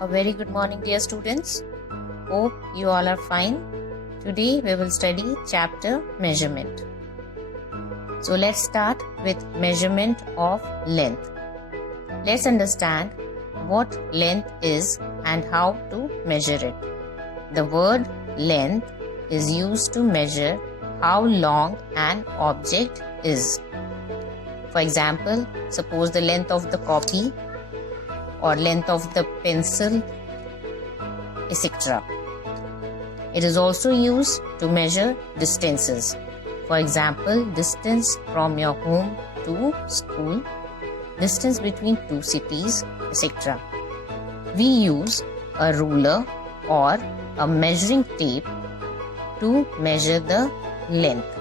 A very good morning, dear students. Hope you all are fine. Today we will study chapter measurement. So let's start with measurement of length. Let's understand what length is and how to measure it. The word length is used to measure how long an object is. For example, suppose the length of the copy or length of the pencil, etc. It is also used to measure distances. For example, distance from your home to school, distance between two cities, etc. We use a ruler or a measuring tape to measure the length.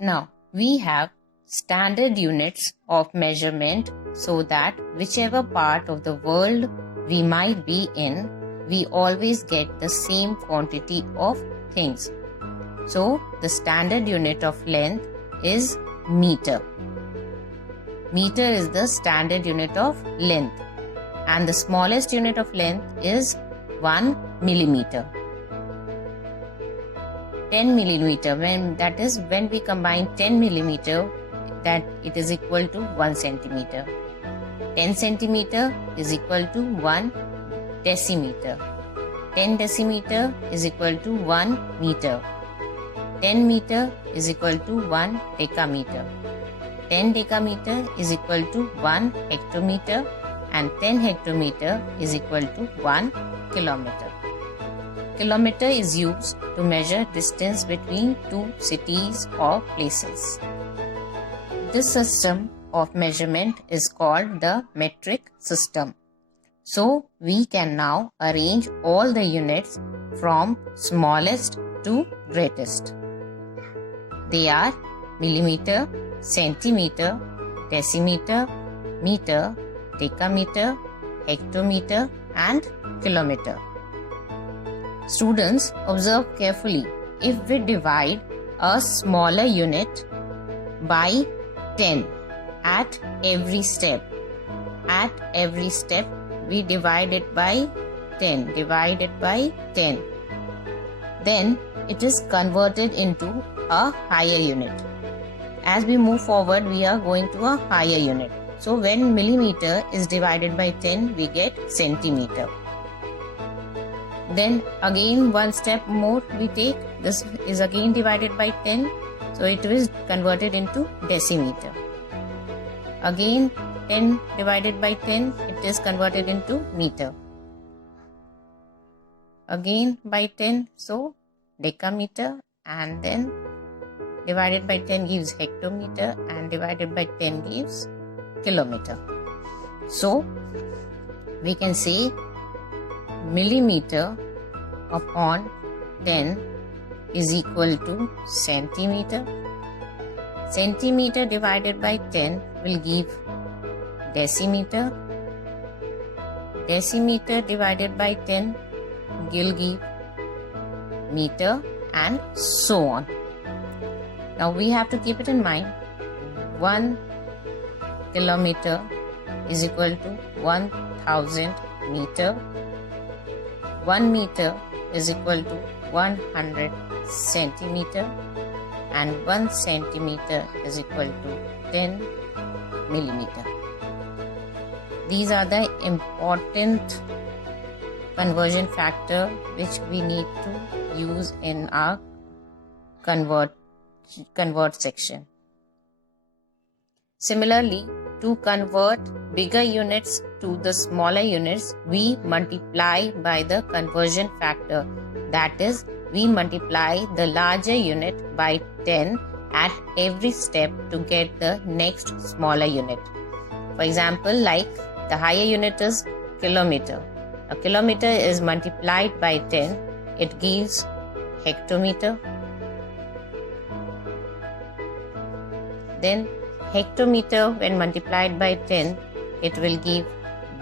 Now, we have standard units of measurement so that whichever part of the world we might be in, we always get the same quantity of things. So, the standard unit of length is meter. Meter is the standard unit of length, and the smallest unit of length is 1 millimeter. 10 millimeter, when we combine 10 millimeter, that it is equal to 1 centimeter. 10 centimeter is equal to 1 decimeter. 10 decimeter is equal to 1 meter. 10 meter is equal to 1 decameter. 10 decameter is equal to 1 hectometer, and 10 hectometer is equal to 1 kilometer. Kilometer is used to measure distance between two cities or places. This system of measurement is called the metric system. So, we can now arrange all the units from smallest to greatest. They are millimeter, centimeter, decimeter, meter, decameter, hectometer, and kilometer. Students, observe carefully. If we divide a smaller unit by 10 at every step we divide it by 10, then it is converted into a higher unit. As we move forward, we are going to a higher unit. So when millimeter is divided by 10, we get centimeter. Then again one step more we take, this is again divided by 10, so it is converted into decimeter. Again 10 divided by 10, it is converted into meter. Again by 10, so decameter, and then divided by 10 gives hectometer, and divided by 10 gives kilometer. So we can say millimeter upon 10 is equal to centimeter. Centimeter divided by 10 will give decimeter. Decimeter divided by 10 will give meter, and so on. Now we have to keep it in mind. 1 kilometer is equal to 1000 meter. 1 meter is equal to 100 centimeter, and 1 centimeter is equal to 10 millimeter. These are the important conversion factor which we need to use in our convert section. Similarly, to convert bigger units to the smaller units, we multiply by the conversion factor. That is, we multiply the larger unit by 10 at every step to get the next smaller unit. For example, like the higher unit is kilometer. A kilometer is multiplied by 10, it gives hectometer. Then hectometer, when multiplied by 10, it will give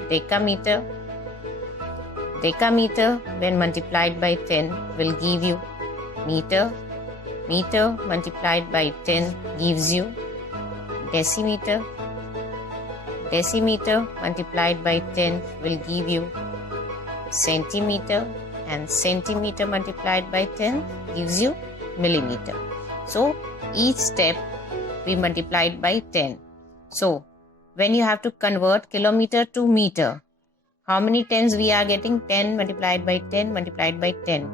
decameter. Decameter, when multiplied by 10, will give you meter. Meter multiplied by 10 gives you decimeter. decimeter multiplied by 10 will give you centimeter, and centimeter multiplied by 10 gives you millimeter. So each step we multiplied by 10. So when you have to convert kilometer to meter, how many tens we are getting? 10 multiplied by 10 multiplied by 10.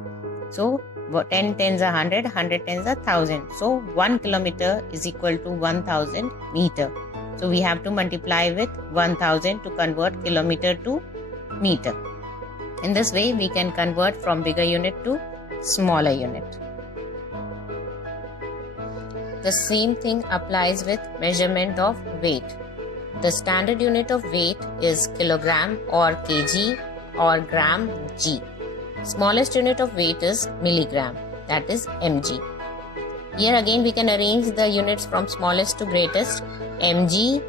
So 10 tens are 100, 100 tens are 1000. So 1 kilometer is equal to 1000 meter. So we have to multiply with 1000 to convert kilometer to meter. In this way, we can convert from bigger unit to smaller unit. The same thing applies with measurement of weight. The standard unit of weight is kilogram or kg or gram g. Smallest unit of weight is milligram, that is mg. Here again we can arrange the units from smallest to greatest. Mg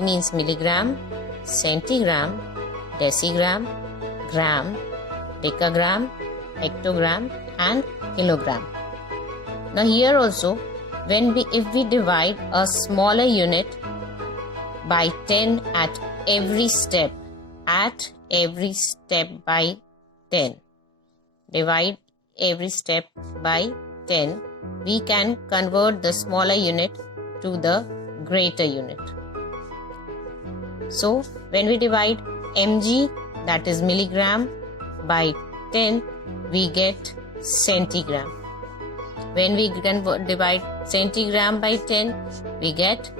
means milligram, centigram, decigram, gram, decagram, hectogram and kilogram. Now here also, if we divide a smaller unit by 10 at every step by 10, divide every step by 10, we can convert the smaller unit to the greater unit. So when we divide mg, that is milligram, by 10, we get centigram. When we divide centigram by 10, we get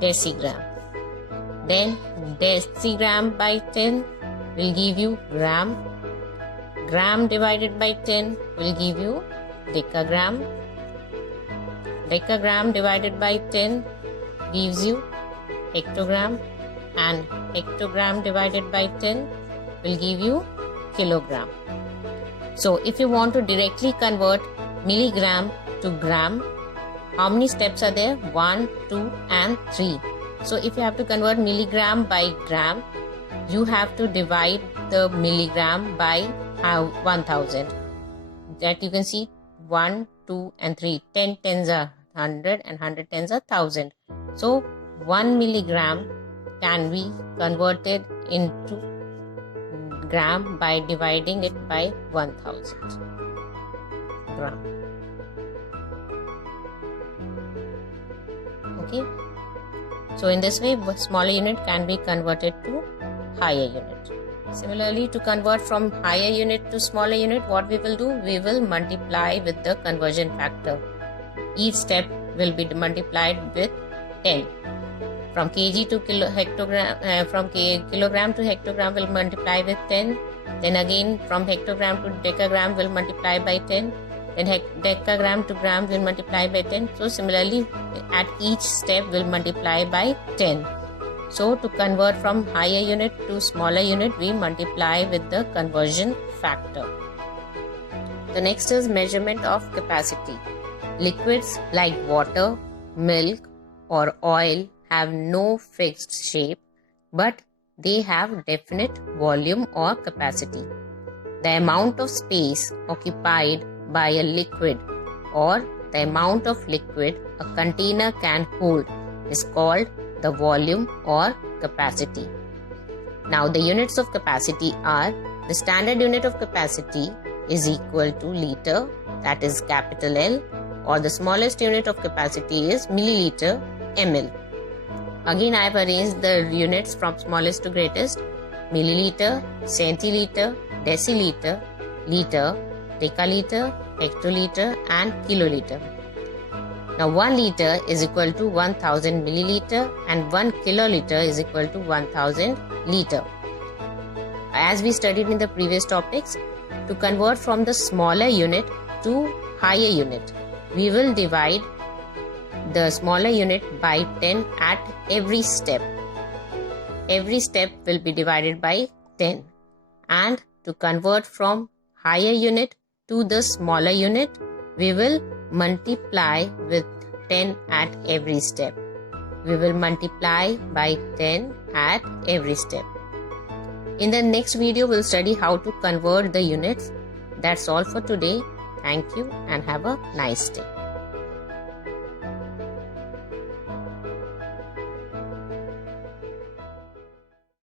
decigram. Then decigram by 10 will give you gram. Gram divided by 10 will give you decagram. Decagram divided by 10 gives you hectogram, and hectogram divided by 10 will give you kilogram. So if you want to directly convert milligram to gram, how many steps are there? 1, 2 and 3. So if you have to convert milligram by gram, you have to divide the milligram by 1000. That you can see 1, 2 and 3. 10 tens are 100 and 100 tens are 1000. So 1 milligram can be converted into gram by dividing it by 1000 gram. Okay. So in this way, smaller unit can be converted to higher unit. Similarly, to convert from higher unit to smaller unit, what we will do? We will multiply with the conversion factor. Each step will be multiplied with 10. From kg to kilogram to hectogram will multiply with 10. Then again from hectogram to decagram will multiply by 10. Then decagram to gram will multiply by 10. So similarly, at each step will multiply by 10. So to convert from higher unit to smaller unit, we multiply with the conversion factor. The next is measurement of capacity. Liquids like water, milk or oil have no fixed shape, but they have definite volume or capacity. The amount of space occupied by a liquid or the amount of liquid a container can hold is called the volume or capacity. Now the units of capacity are: the standard unit of capacity is equal to liter, that is capital L, or the smallest unit of capacity is milliliter, ml. Again, I have arranged the units from smallest to greatest: milliliter, centiliter, deciliter, liter, decaliter, hectoliter and kiloliter. Now 1 liter is equal to 1000 milliliter and 1 kiloliter is equal to 1000 liter. As we studied in the previous topics, to convert from the smaller unit to higher unit, we will divide the smaller unit by 10 at every step. Every step will be divided by 10. And to convert from higher unit to the smaller unit, we will multiply with 10 at every step. We will multiply by 10 at every step. In the next video, we'll study how to convert the units. That's all for today. Thank you and have a nice day.